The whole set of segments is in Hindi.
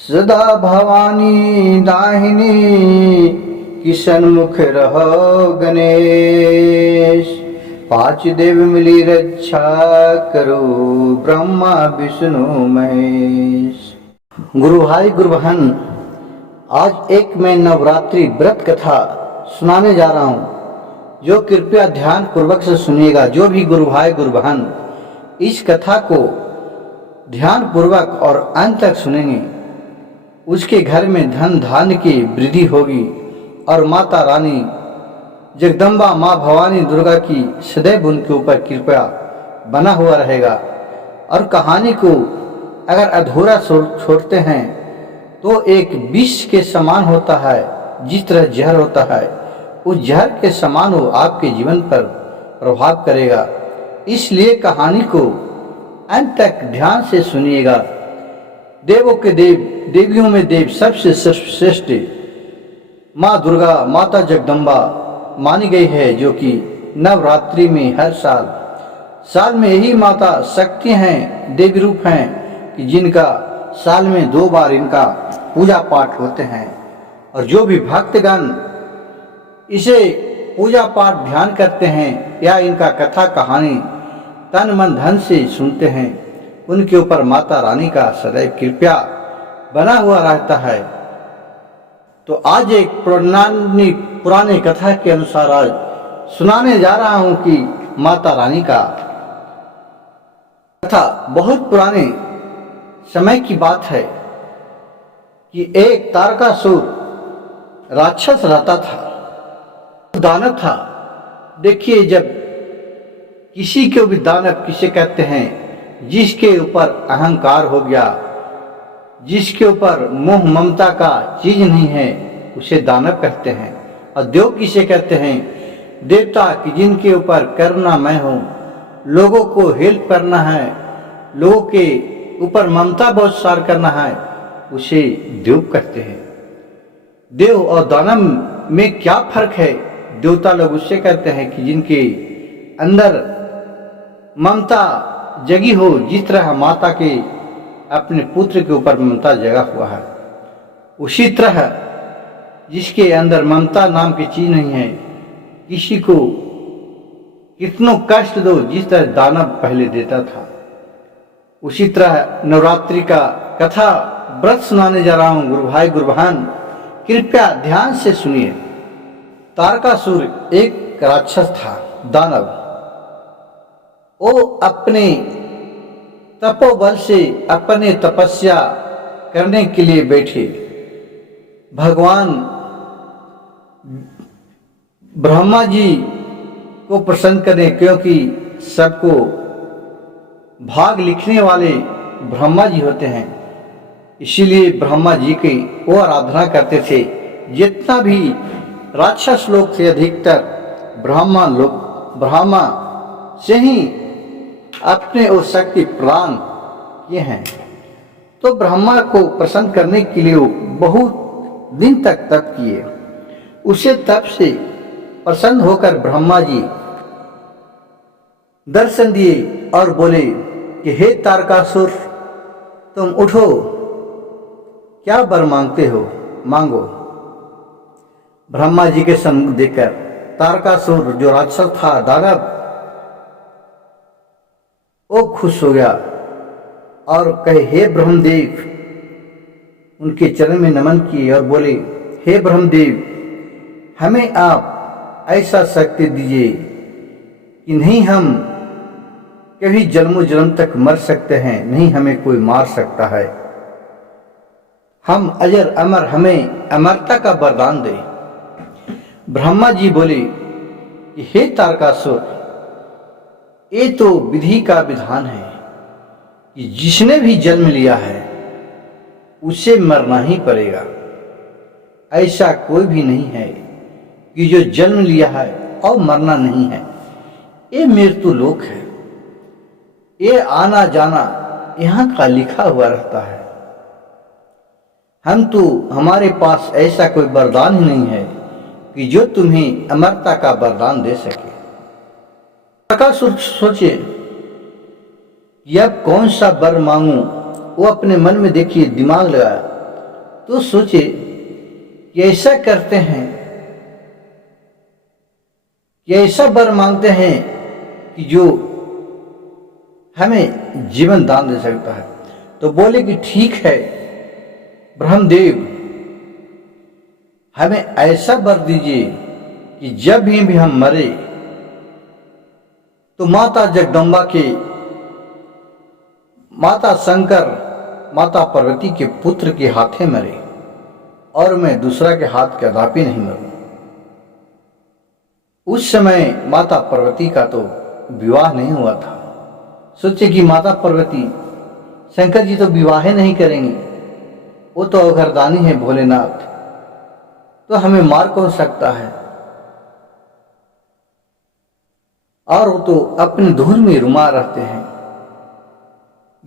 सदा भवानी दाहिनी किशन मुख रहो गणेश। पांच देव मिली रक्षा करो ब्रह्मा विष्णु महेश। गुरु भाई गुरु बहन, आज एक मैं नवरात्रि व्रत कथा सुनाने जा रहा हूँ, जो कृपया ध्यान पूर्वक से सुनिएगा। जो भी गुरु भाई गुरु बहन इस कथा को ध्यान पूर्वक और अंत तक सुनेंगे, उसके घर में धन धान्य की वृद्धि होगी और माता रानी जगदम्बा माँ भवानी दुर्गा की सदैव उनके ऊपर कृपा बना हुआ रहेगा। और कहानी को अगर अधूरा छोड़ते हैं तो एक विष के समान होता है। जिस तरह जहर होता है, उस जहर के समान वो आपके जीवन पर प्रभाव करेगा। इसलिए कहानी को अंत तक ध्यान से सुनिएगा। देवों के देव, देवियों में देव, सबसे श्रेष्ठ माँ दुर्गा माता जगदम्बा मानी गई है, जो कि नवरात्रि में हर साल में यही माता शक्ति हैं, देवी रूप हैं कि जिनका साल में 2 बार इनका पूजा पाठ होते हैं। और जो भी भक्तगण इसे पूजा पाठ ध्यान करते हैं या इनका कथा कहानी तन मन धन से सुनते हैं, उनके ऊपर माता रानी का सदैव कृपा बना हुआ रहता है। तो आज एक पुराने कथा के अनुसार आज सुनाने जा रहा हूं कि माता रानी का कथा बहुत पुराने समय की बात है कि एक तारकासुर राक्षस रहता था, दानव था। देखिए, जब किसी को भी दानव किसे कहते हैं? जिसके ऊपर अहंकार हो गया, जिसके ऊपर मोह ममता का चीज नहीं है, उसे दानव कहते हैं। और देव किसे कहते हैं? देवता कि जिनके ऊपर करुणामय हो, लोगों को हेल्प करना है, लोगों के ऊपर ममता बहुत सार करना है, उसे देव कहते हैं। देव और दानव में क्या फर्क है? देवता लोग उससे कहते हैं कि जिनके अंदर ममता जगी हो, जिस तरह माता के अपने पुत्र के ऊपर ममता जगा हुआ है, उसी तरह जिसके अंदर ममता नाम की चीज नहीं है, किसी को कितनों कष्ट दो, जिस तरह दानव पहले देता था, उसी तरह नवरात्रि का कथा व्रत सुनाने जा रहा हूं। गुरु भाई गुरु बहन, कृपया ध्यान से सुनिए। तारकासुर एक राक्षस था, दानव। वो अपने तपोबल से अपने तपस्या करने के लिए बैठे। भगवान ब्रह्मा जी को प्रसन्न करें, क्योंकि सबको भाग लिखने वाले ब्रह्मा जी होते हैं। इसीलिए ब्रह्मा जी की वो आराधना करते थे। जितना भी राक्षस लोग थे, अधिकतर ब्रह्मा से ही अपने वो शक्ति प्रदान किए हैं। तो ब्रह्मा को प्रसन्न करने के लिए वो बहुत दिन तक तप किए। उसे तप से प्रसन्न होकर ब्रह्मा जी दर्शन दिए और बोले कि हे तारकासुर, तुम उठो, क्या वर मांगते हो, मांगो। ब्रह्मा जी के सम्मुख देखकर तारकासुर जो राक्षस था, दानव, वो खुश हो गया और कहे हे ब्रह्मदेव, उनके चरण में नमन किए और बोले हे ब्रह्मदेव, हमें आप ऐसा शक्ति दीजिए कि नहीं हम कभी जन्मों जन्म तक मर सकते हैं, नहीं हमें कोई मार सकता है। हम अजर अमर, हमें अमरता का वरदान दे। ब्रह्मा जी बोले कि हे तारकासुर, ये तो विधि का विधान है कि जिसने भी जन्म लिया है उसे मरना ही पड़ेगा। ऐसा कोई भी नहीं है कि जो जन्म लिया है और मरना नहीं है। ये मृत्यु लोक है, ये आना जाना यहाँ का लिखा हुआ रहता है। हमारे पास ऐसा कोई वरदान ही नहीं है कि जो तुम्हें अमरता का वरदान दे सके। सोचे कि अब कौन सा वर मांगू। वो अपने मन में देखिए, दिमाग लगाया तो सोचे कि ऐसा करते हैं कि ऐसा वर मांगते हैं कि जो हमें जीवन दान दे सकता है। तो बोले कि ठीक है ब्रह्मदेव, हमें ऐसा वर दीजिए कि जब भी हम मरे तो माता जगदम्बा के, माता शंकर, माता पार्वती के पुत्र के हाथे मरे और मैं दूसरा के हाथ कदापि नहीं मरूं। उस समय माता पार्वती का तो विवाह नहीं हुआ था। सोचे कि माता पार्वती, शंकर जी तो विवाह नहीं करेंगे, वो तो अघरदानी है भोलेनाथ, तो हमें मार कौन सकता है। और वो तो अपनी धुन में रुमा रहते हैं।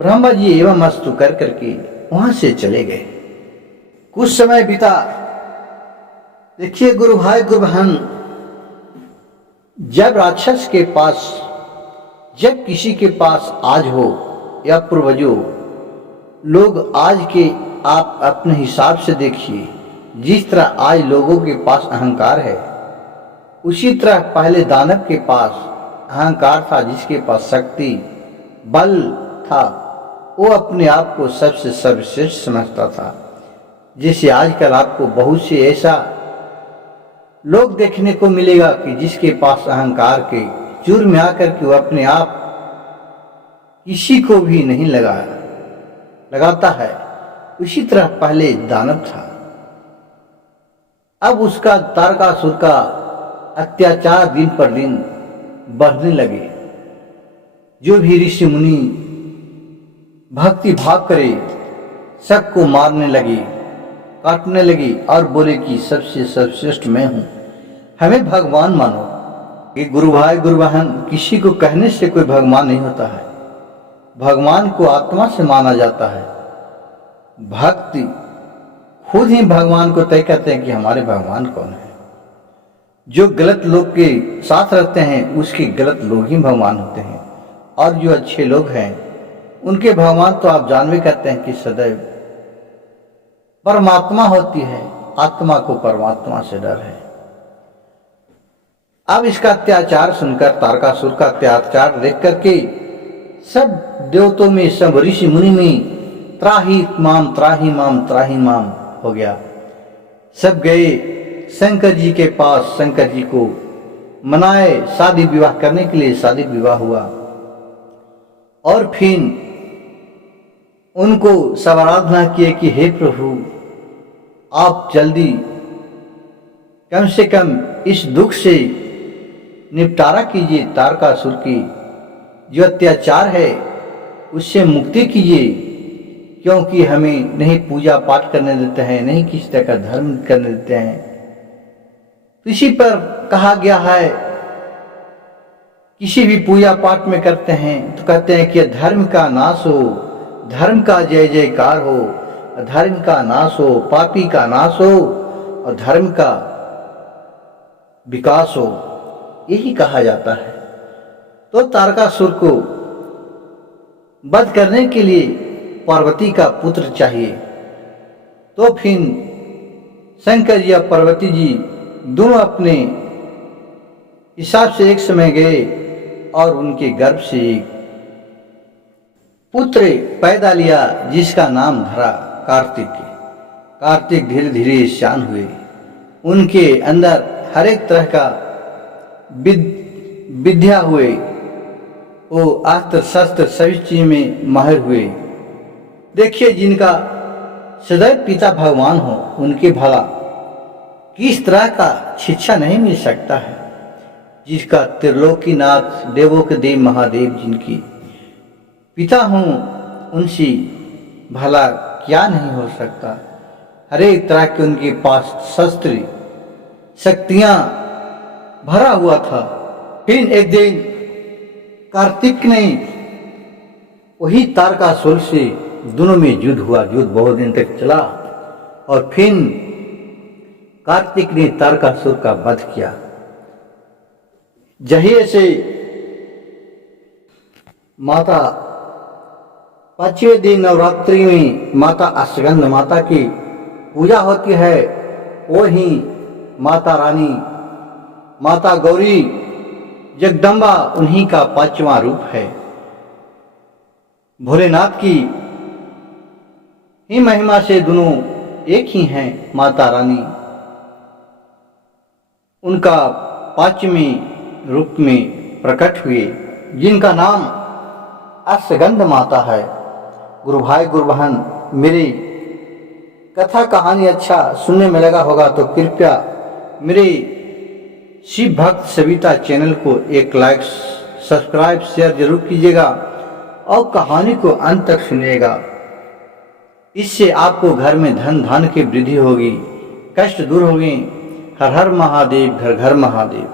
ब्रह्मा जी एवं अस्तु कर करके वहां से चले गए। कुछ समय बीता। देखिए गुरु भाई गुरु बहन, जब राक्षस के पास, जब किसी के पास आज हो या पूर्वजों, लोग आज के आप अपने हिसाब से देखिए, जिस तरह आज लोगों के पास अहंकार है, उसी तरह पहले दानव के पास अहंकार था, जिसके पास शक्ति बल था, वो अपने आप को सबसे सर्वश्रेष्ठ समझता था। जैसे आजकल आपको बहुत से ऐसा लोग देखने को मिलेगा कि जिसके पास अहंकार के चूर में आकर के वो अपने आप किसी को भी नहीं लगाता है, उसी तरह पहले दानव था। अब उसका तारकासुर का अत्याचार दिन पर दिन बढ़ने लगे। जो भी ऋषि मुनि भक्ति भाव करे सबको मारने लगे, काटने लगे और बोले कि सबसे सर्वश्रेष्ठ मैं हूं, हमें भगवान मानो। कि गुरु भाई गुरु बहन, किसी को कहने से कोई भगवान नहीं होता है। भगवान को आत्मा से माना जाता है। भक्ति खुद ही भगवान को तय करते हैं कि हमारे भगवान कौन है। जो गलत लोग के साथ रहते हैं उसके गलत लोग ही भगवान होते हैं, और जो अच्छे लोग हैं उनके भगवान तो आप जानवे करते हैं कि सदैव परमात्मा होती है। आत्मा को परमात्मा से डर है। अब इसका अत्याचार सुनकर, तारकासुर का अत्याचार देख करके सब देवतों में, सब ऋषि मुनि में त्राही माम त्राही माम त्राही माम हो गया। सब गए शंकर जी के पास, शंकर जी को मनाए शादी विवाह करने के लिए। शादी विवाह हुआ और फिर उनको सब आराधना किए कि हे प्रभु, आप जल्दी कम से कम इस दुख से निपटारा कीजिए, तारकासुर की जो अत्याचार है उससे मुक्ति कीजिए, क्योंकि हमें नहीं पूजा पाठ करने देते हैं, नहीं किसी तरह का धर्म करने देते हैं। तो इसी पर कहा गया है, किसी भी पूजा पाठ में करते हैं तो कहते हैं कि धर्म का नाश हो, धर्म का जय जयकार हो, अधर्म का नाश हो, पापी का नाश हो और धर्म का विकास हो, यही कहा जाता है। तो तारकासुर को वध करने के लिए पार्वती का पुत्र चाहिए। तो फिर शंकर जी और पार्वती जी दोनों अपने हिसाब से एक समय गए और उनके गर्भ से एक पुत्र पैदा लिया, जिसका नाम धरा कार्तिक। कार्तिक धीरे धीरे शान हुए। उनके अंदर हर एक तरह का विद्या हुए, वो अस्त्र शस्त्र सभी चीज में माहिर हुए। देखिए, जिनका सदैव पिता भगवान हो, उनके भला किस तरह का शिक्षा नहीं मिल सकता है। जिसका त्रिलोकीनाथ देवों के देव महादेव जिनकी पिता हों, उनसे भला क्या नहीं हो सकता। हर एक तरह के उनके पास शस्त्र शक्तियां भरा हुआ था। फिर एक दिन कार्तिक ने वही तारकासुर से दोनों में युद्ध हुआ। युद्ध बहुत दिन तक चला और फिर कार्तिक ने तारकासुर का वध किया। जहिए से माता 5वें दिन नवरात्रि में माता अष्टगंध माता की पूजा होती है वो ही माता रानी, माता गौरी, जगदम्बा उन्हीं का 5वां रूप है। भोलेनाथ की ही महिमा से दोनों एक ही हैं। माता रानी उनका 5वें रूप में प्रकट हुए, जिनका नाम अश्वगंध माता है। गुरु भाई गुरु बहन, मेरी कथा कहानी अच्छा सुनने में लगा होगा तो कृपया मेरे शिव भक्त सविता चैनल को एक लाइक, सब्सक्राइब, शेयर जरूर कीजिएगा और कहानी को अंत तक सुनिएगा। इससे आपको घर में धन धान्य की वृद्धि होगी, कष्ट दूर होंगे। हर हर महादेव, घर घर महादेव।